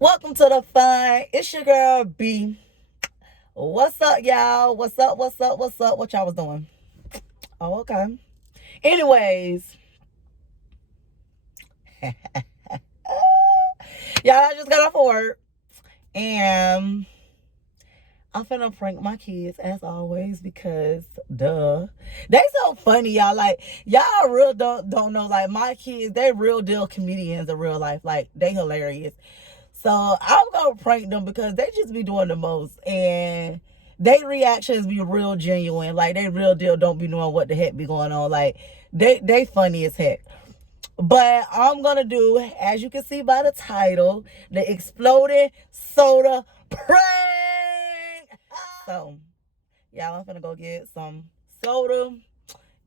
Welcome to the fun. It's your girl B. What's up, y'all? What's up? What's up? What's up? What y'all was doing? Oh, okay. Anyways, y'all, I just got off of work and I'm finna prank my kids as always because duh. They so funny, y'all. Like, y'all real don't know. Like, my kids, they real deal comedians in real life. Like, they hilarious. So I'm gonna prank them because they just be doing the most, and they reactions be real genuine. Like, they real deal don't be knowing what the heck be going on. Like, they funny as heck. But I'm gonna do, as you can see by the title, the exploding soda prank. So y'all, I'm gonna go get some soda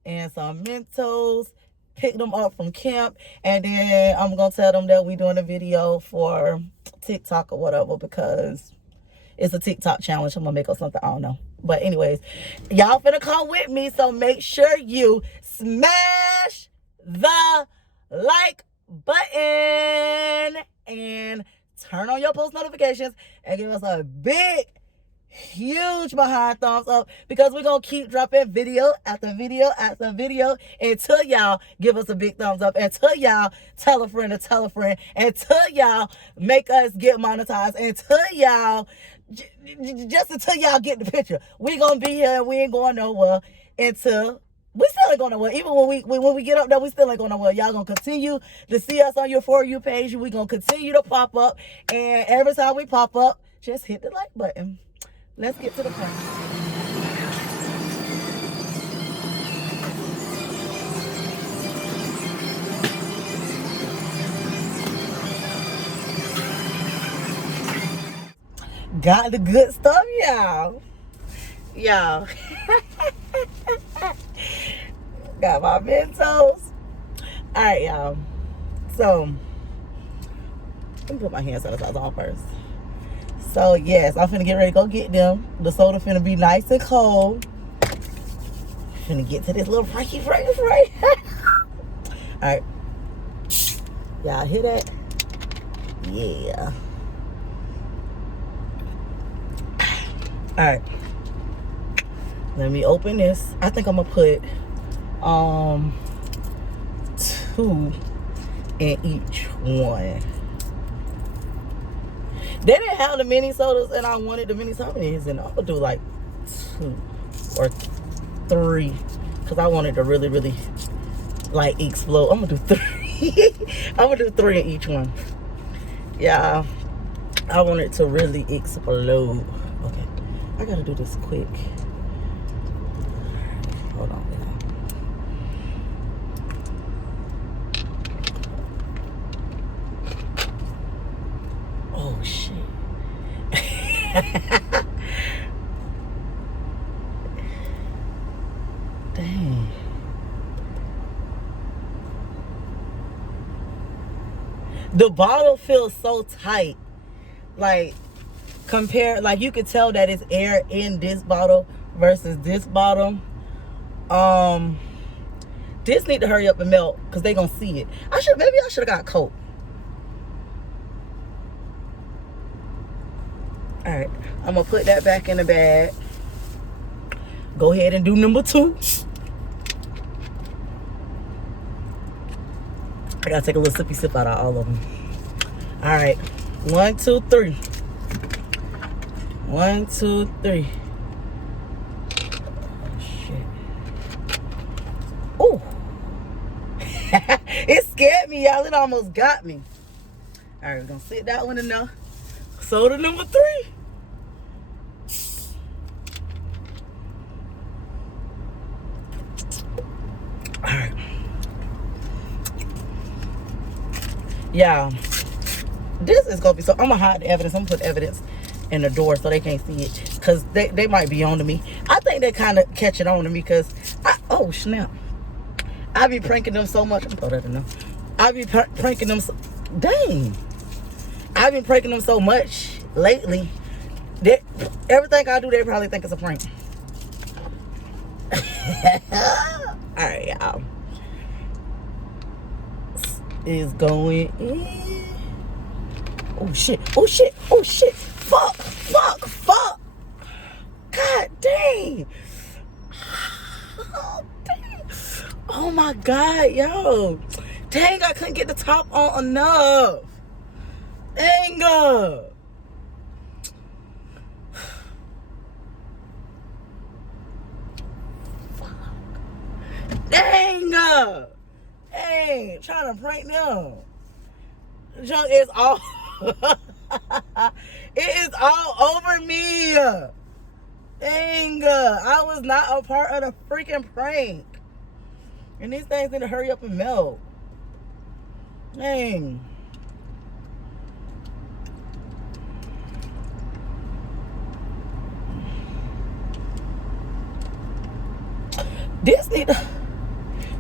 and some Mentos, pick them up from camp, and then I'm gonna tell them that we doing a video for TikTok or whatever because it's a TikTok challenge. I'm gonna make up something, I don't know. But anyways, y'all finna come with me, so make sure you smash the like button and turn on your post notifications and give us a big huge behind thumbs up because we're gonna keep dropping video after video after video until y'all give us a big thumbs up, until y'all tell a friend to tell a friend, until y'all make us get monetized, until y'all just until y'all get the picture. We gonna be here and we ain't going nowhere until we still ain't going nowhere. Even when we get up there, we still ain't going nowhere. Y'all gonna continue to see us on your For You page. We gonna continue to pop up, and every time we pop up, just hit the like button. Let's get to the point. Got the good stuff, y'all. Y'all. Got my Mentos. Alright, y'all. So, let me put my hand sanitizer on first. So, yes, I'm finna get ready to go get them. The soda finna be nice and cold. Finna get to this little Frankie. Alright. Y'all hear that? Yeah. Alright. Let me open this. I think I'm gonna put 2 in each one. They didn't have the mini sodas and I wanted the mini sodas, and I'm gonna do like 2 or 3 because I wanted to really like explode. I'm gonna do 3. I'm gonna do 3 in each one. Yeah, I want it to really explode. Okay, I gotta do this quick. Hold on, y'all. Oh shit. Dang. The bottle feels so tight. Like, compare, like, you could tell that it's air in this bottle versus this bottle. This need to hurry up and melt because they gonna see it. Maybe I should have got Coke. All right, I'm gonna put that back in the bag. Go ahead and do number 2. I gotta take a little sippy sip out of all of them. All right, 1, 2, 3. 1, 2, 3. Oh, it scared me, y'all. It almost got me. All right, we're gonna sit that one in there. Soda number 3. All right, y'all. This is gonna be so. I'm gonna hide the evidence. I'm gonna put evidence in the door so they can't see it because they might be on to me. I think they kind of catch it on to me because oh snap. I be pranking them so much. I'm gonna throw that in there. I be pranking them so, dang. I've been pranking them so much lately that everything I do, they probably think it's a prank. Alright, y'all. Is going in. Oh shit. Oh shit. Oh shit. Fuck. Fuck. Fuck. God dang. Oh, dang. Oh my God, yo. Dang, I couldn't get the top on enough. Dang. Fuck. Dang. Dang. Trying to prank them. The junk is all. It is all over me. Dang. I was not a part of the freaking prank. And these things need to hurry up and melt. Dang. This need to,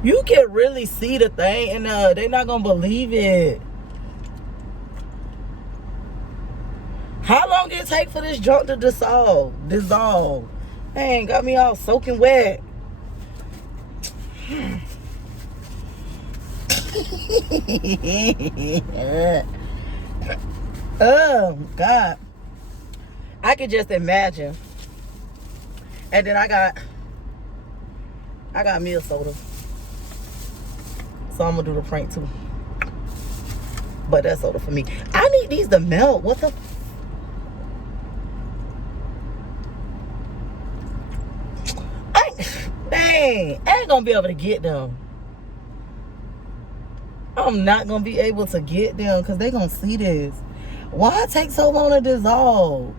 you can really see the thing and they're not gonna believe it. How long did it take for this junk to dissolve? Dang, got me all soaking wet. Oh God, I could just imagine. And then I got me a soda, so I'm gonna do the prank too. But that soda for me. I need these to melt. What the? Dang, I ain't gonna be able to get them. I'm not gonna be able to get them because they gonna see this. Why it take so long to dissolve?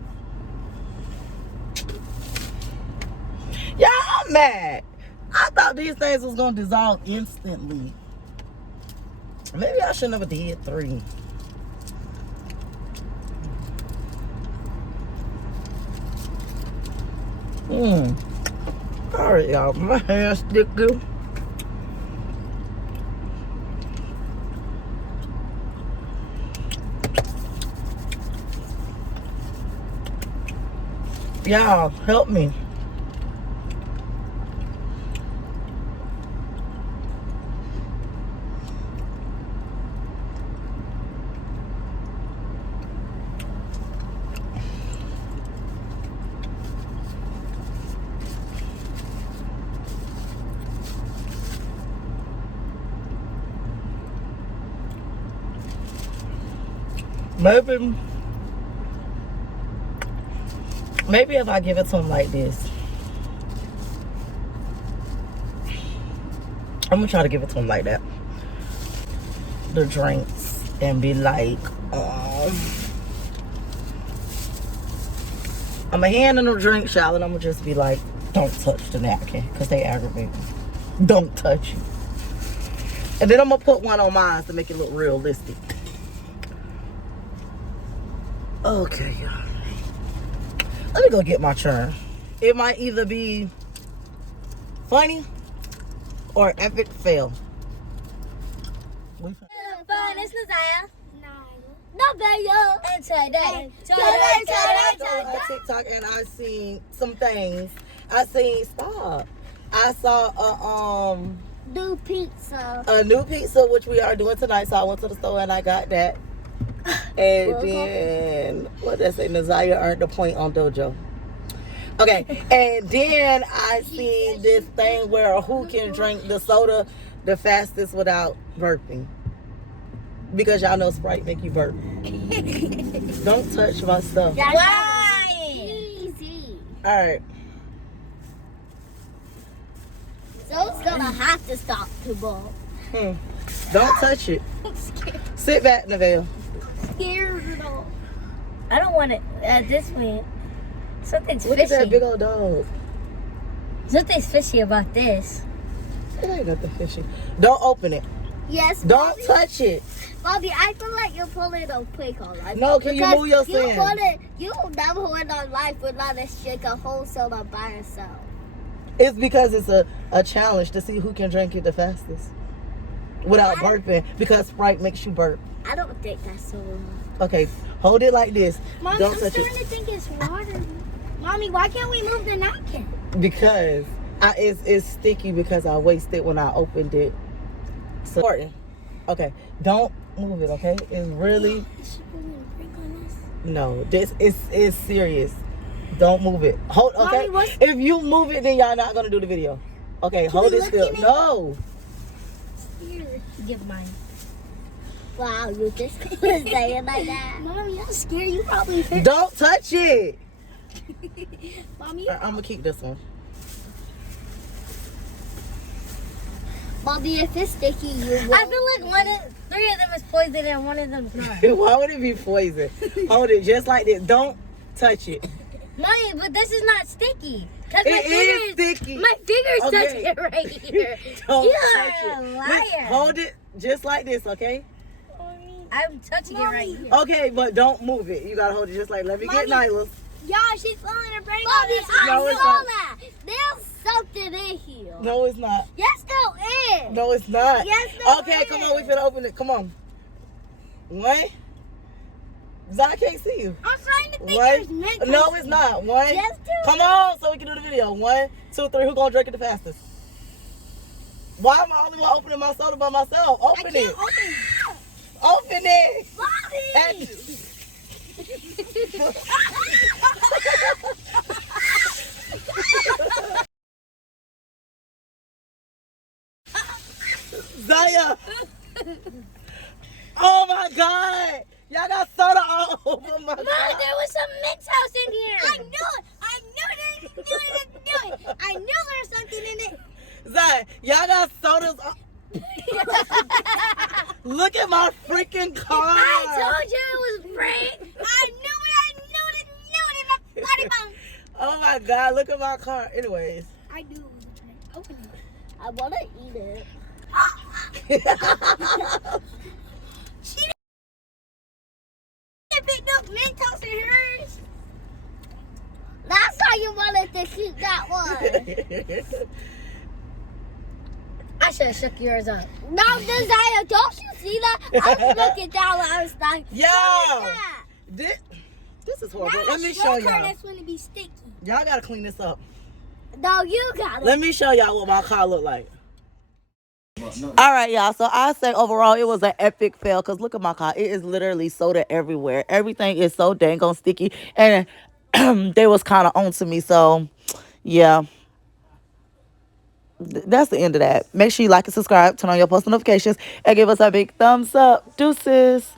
Yeah, I'm mad. I thought these things was gonna dissolve instantly. Maybe I should never did 3. Alright, y'all. My hair sticky. Y'all, help me. Maybe if I give it to him like this. I'm gonna try to give it to him like that. The drinks and be like, I'm gonna hand him the drink, child, and I'm gonna just be like, don't touch the napkin, because they aggravate me. Don't touch it. And then I'm gonna put one on mine to make it look realistic. Okay, y'all. Let me go get my churn. It might either be funny or epic fail. It's Nazaya. No video. And today. TikTok, and I seen some things. I saw a New pizza. a new pizza, which we are doing tonight. So I went to the store and I got that. And then what did I say? Nazaya earned the point on Dojo. Okay, and then I seen this thing where who can drink the soda the fastest without burping. Because y'all know Sprite make you burp. Don't touch my stuff. Why? Easy. Alright. So it's gonna have to stop to ball. Don't touch it. I'm scared. Sit back, Neville. Scared though. I don't want it this way. Something's Look fishy. at that big old dog. Something's fishy about this. It ain't nothing fishy. Don't open it. Yes. Don't touch it. Bobby, I feel like you're pulling a prank on life. No, can you move your stand? You never went on life without a shake a whole soda by yourself. It's because it's a challenge to see who can drink it the fastest without burping, because Sprite makes you burp. I don't think that's so wrong. Okay, hold it like this. Mom, Don't I'm touch starting it. to think it's water. Mommy, why can't we move the napkin? Because it's sticky because I wasted when I opened it. So important. Okay, don't move it, okay? It's really No, this is serious. Don't move it. Hold. Okay. Mommy, what's... If you move it, then y'all not gonna do the video. Okay. Hold it still. No. Here. Give mine. Wow, you just say it like that. Mommy, I'm scared. You probably hurt. Don't touch it. Mommy, I'm gonna keep this one. Mommy, if it's sticky, you will. I feel like three of them is poison and one of them's not. Why would it be poison? Hold it just like this. Don't touch it. Mommy, but this is not sticky. It is sticky. My fingers touch it right here. Don't You touch are it. a liar. Hold it just like this, okay? I'm touching it right here. Okay, but don't move it. You gotta hold it just like. Let me get Nyla's. Yeah, she's throwing her brain on this. No, I it's saw not. that. There's something in here. No, it's not. Yes, there is. No, it's not. Yes, there Okay, is. come on. We finna open it. Come on. One. I can't see you. I'm trying to think One. there's mint. No, it's not. One. Yes, two. Come on, so we can do the video. 1, 2, 3. Who gonna drink it the fastest? Why am I only one opening my soda by myself? I Open can't it. open it. Open it. Mommy. Zaya. Oh my God. Y'all got soda all over my Mom, there was some mint house in here. I knew it. I knew there was something in it. Zaya, y'all got sodas all... Look at my freaking car. I told you it was prank. I knew it. Body bone. Oh my God, look at my car. Anyways. I knew it was a prank. Open it. I want to eat it. She didn't pick up Mentos in hers. That's how you wanted to keep that one. I should have shook yours up. No, Desire, don't you see that? I was looking down when I was like, Yo, this is horrible. Let me show y'all. That's going to be sticky. Y'all gotta clean this up. No, you got it. Let me show y'all what my car look like. All right, y'all. So I say overall it was an epic fail because look at my car. It is literally soda everywhere. Everything is so dang on sticky, and they was kind of on to me. So yeah. That's the end of that. Make sure you like and subscribe, turn on your post notifications, and give us a big thumbs up. Deuces.